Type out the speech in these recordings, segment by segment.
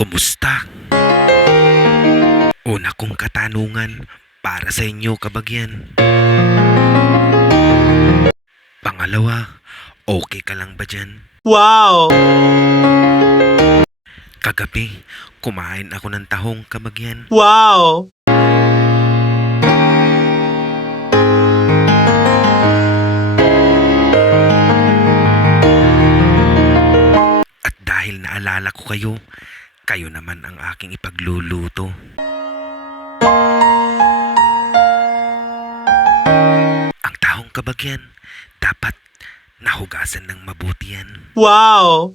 Kumusta? Una kong katanungan para sa inyo, kabagyan. Pangalawa, okay ka lang ba dyan? Wow! Kagabi, kumain ako ng tahong, kabagyan. Wow! At dahil naalala ko kayo, kayo naman ang aking ipagluluto. Ang tahong, kabagyan, dapat nahugasan ng mabuti yan. Wow!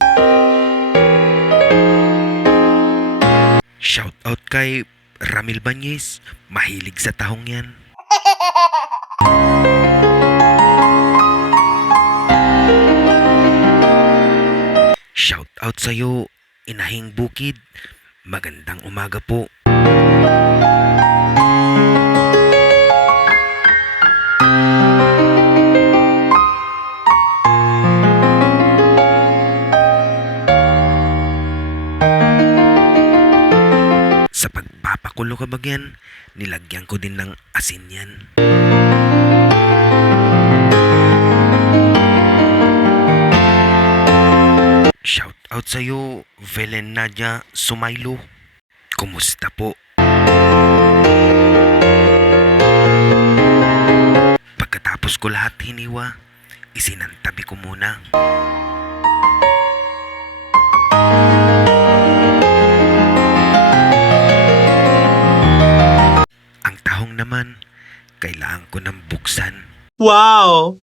Shout out kay Ramil Banyes, mahilig sa tahong yan. Shout out sa'yo, Inahing Bukid, magandang umaga po. Sa pagpapakulo, kabagyan, nilagyan ko din ng asin yan. Shout out sa'yo, Velen Nadia Sumaylo. Kumusta po? Pagkatapos ko lahat hiniwa, isinantabi ko muna. Ang tahong naman, kailangan ko ng buksan. Wow!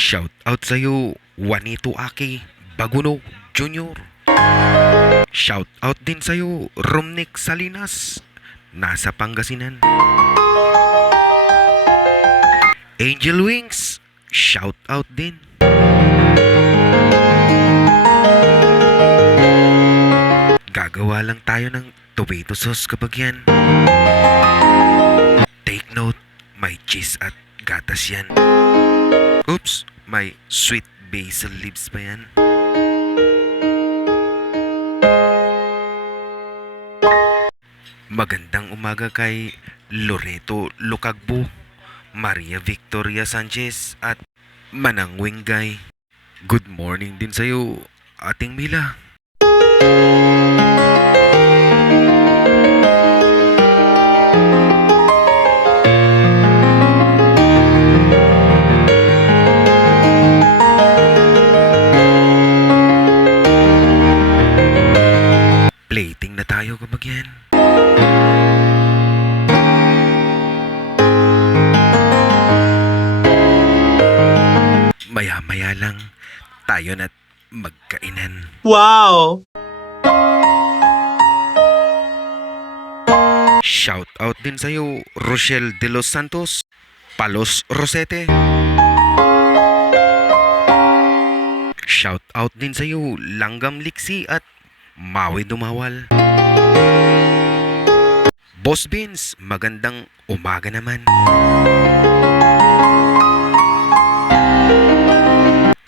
Shout out sa'yo, Juanito Aki Baguno Jr. Shout out din sa'yo, Romnick Salinas, nasa Pangasinan. Angel Wings, shout out din. Gagawa lang tayo ng tomato sauce, kabagyan. Take note, may cheese at gatas yan. Oops, may sweet basil leaves pa yan. Magandang umaga kay Loreto Lucagbo, Maria Victoria Sanchez at Manang Wingay. Good morning din sa'yo, Ating Mila. Plating na tayo, kabagyan. Maya-maya lang tayo na't magkainan. Wow! Shout out din sa'yo, Rochelle De Los Santos, Palos Rosete. Shout out din sa'yo, Langgam Liksi at Maui Dumawal. Boss Beans, magandang umaga naman.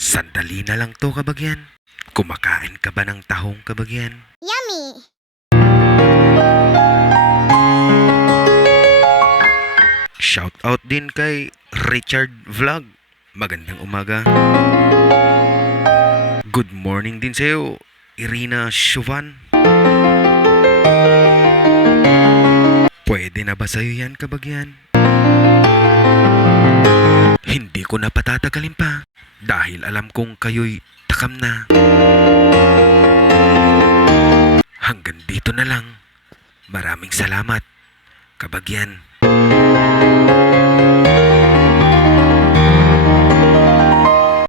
Sandali na lang to, kabagyan. Kumakain ka ba ng tahong, kabagyan? Yummy! Shout out din kay Richard Vlog. Magandang umaga. Good morning din sa'yo, Irina Chuvan. Pwede na ba sa'yo yan, kabagyan? Hindi ko na patatagalin pa dahil alam kong kayo'y takam na. Hanggang dito na lang. Maraming salamat, kabagyan.